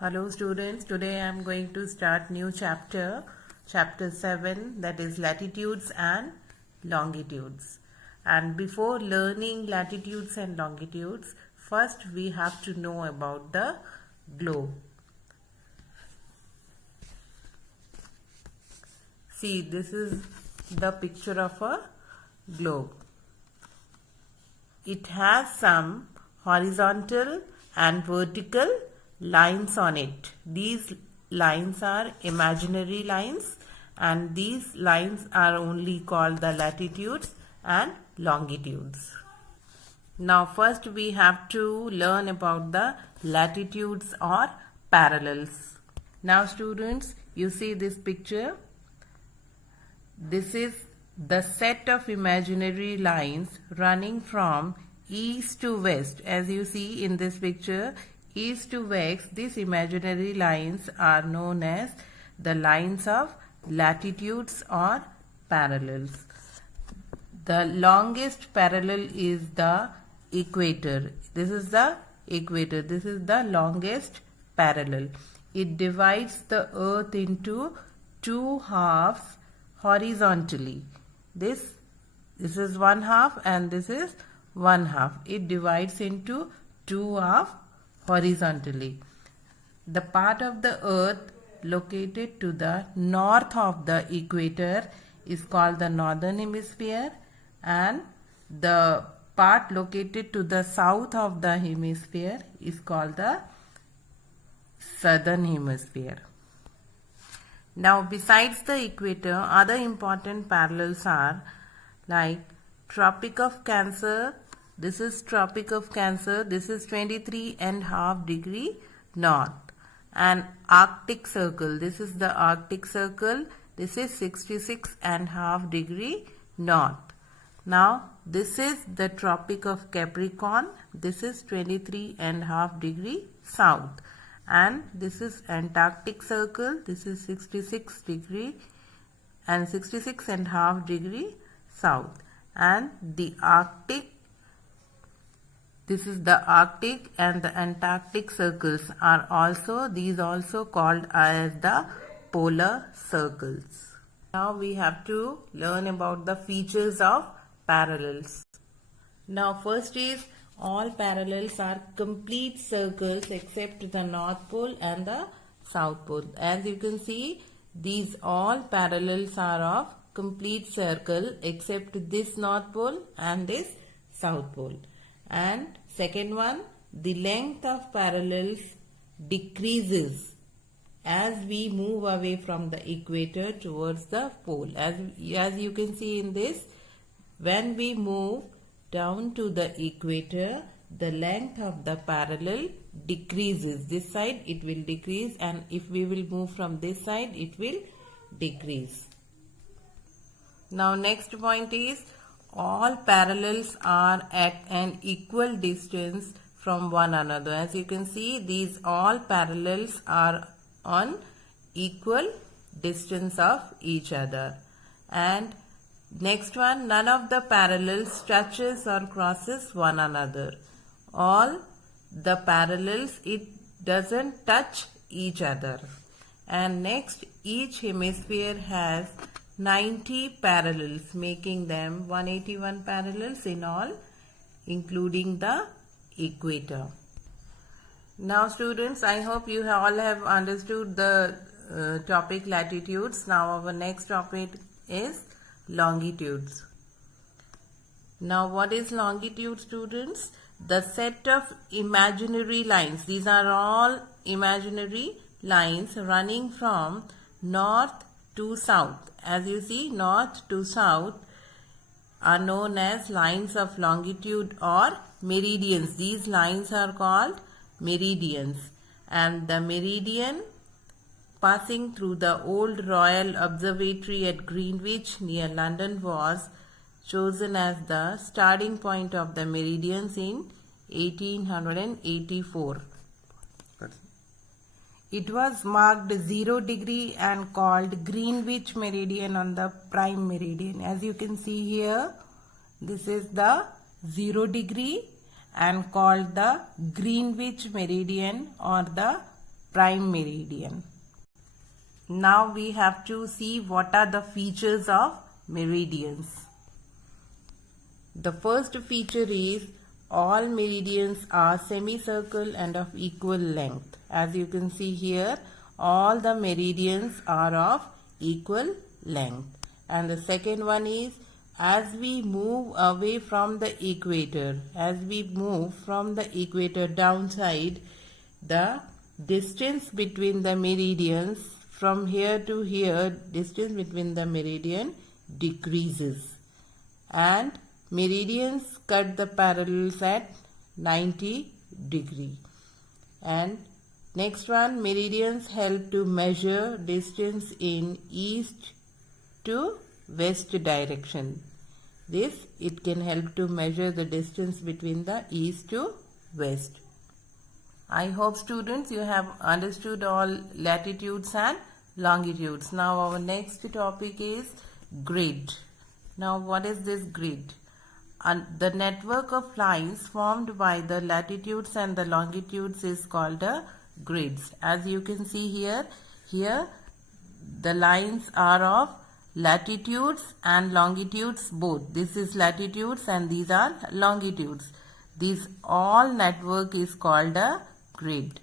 Hello students, today I am going to start new chapter 7, that is latitudes and longitudes. And before learning latitudes and longitudes, first we have to know about the globe. See, this is the picture of a globe. It has some horizontal and vertical lines on it. These lines are imaginary lines, and these lines are only called the latitudes and longitudes. Now first we have to learn about the latitudes or parallels. Now students, you see this picture. This is the set of imaginary lines running from east to west. As you see in this picture, east to west, these imaginary lines are known as the lines of latitudes or parallels. The longest parallel is the equator. This is the equator. This is the longest parallel. It divides the earth into two halves horizontally. This is one half and this is one half. It divides into two halves horizontally. The part of the earth located to the north of the equator is called the northern hemisphere, and the part located to the south of the hemisphere is called the southern hemisphere. Now besides the equator, other important parallels are like Tropic of Cancer. This is Tropic of Cancer. This is 23.5 degree north. And Arctic Circle. This is the Arctic Circle. This is 66.5 degree north. Now this is the Tropic of Capricorn. This is 23.5 degree south. And this is Antarctic Circle. This is 66 degree and 66.5 degree south. And the Arctic, this is the Arctic and the Antarctic circles are also called as the polar circles. Now we have to learn about the features of parallels. Now first is all parallels are complete circles except the North Pole and the South Pole. As you can see, these all parallels are of complete circle except this North Pole and this South Pole. And second one, the length of parallels decreases as we move away from the equator towards the pole. As you can see in this, when we move down to the equator, the length of the parallel decreases. This side it will decrease, and if we will move from this side, it will decrease. Now next point is all parallels are at an equal distance from one another. As you can see, these all parallels are on equal distance of each other. And next one, none of the parallels touches or crosses one another. All the parallels, it doesn't touch each other. And next, each hemisphere has 90 parallels, making them 181 parallels in all, including the equator. Now students, I hope you all have understood the topic latitudes. Now our next topic is longitudes. Now what is longitude, students? The set of imaginary lines. These are all imaginary lines running from north to south. As you see, north to south are known as lines of longitude or meridians. These lines are called meridians. And the meridian passing through the old Royal Observatory at Greenwich near London was chosen as the starting point of the meridians in 1884. It was marked 0 degree and called Greenwich Meridian on the prime meridian. As you can see here, this is the 0 degree and called the Greenwich Meridian or the prime meridian. Now we have to see what are the features of meridians. The first feature is all meridians are semicircle and of equal length. As you can see here, all the meridians are of equal length. And the second one is, as we move away from the equator, downside, the distance between the meridians from here to here, distance between the meridian decreases, and meridians cut the parallels at 90 degree. And next one, meridians help to measure distance in east to west direction. It can help to measure the distance between the east to west. I hope students you have understood all latitudes and longitudes. Now our next topic is grid. Now what is this grid? The network of lines formed by the latitudes and the longitudes is called a grids. As you can see here the lines are of latitudes and longitudes both. This is latitudes and these are longitudes. This all network is called a grid.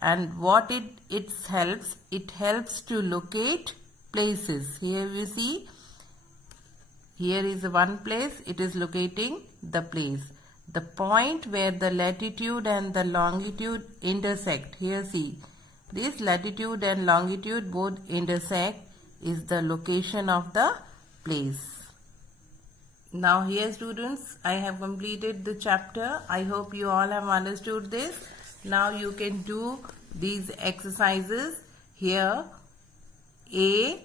And what it helps to locate places. Here you see, here is one place, it is locating the place. The point where the latitude and the longitude intersect. Here see, this latitude and longitude both intersect is the location of the place. Now here students, I have completed the chapter. I hope you all have understood this. Now you can do these exercises. Here A,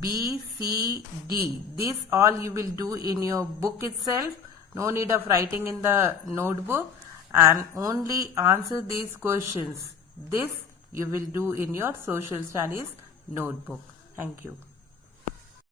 B, C, D. This all you will do in your book itself. No need of writing in the notebook, and only answer these questions. This you will do in your social studies notebook. Thank you.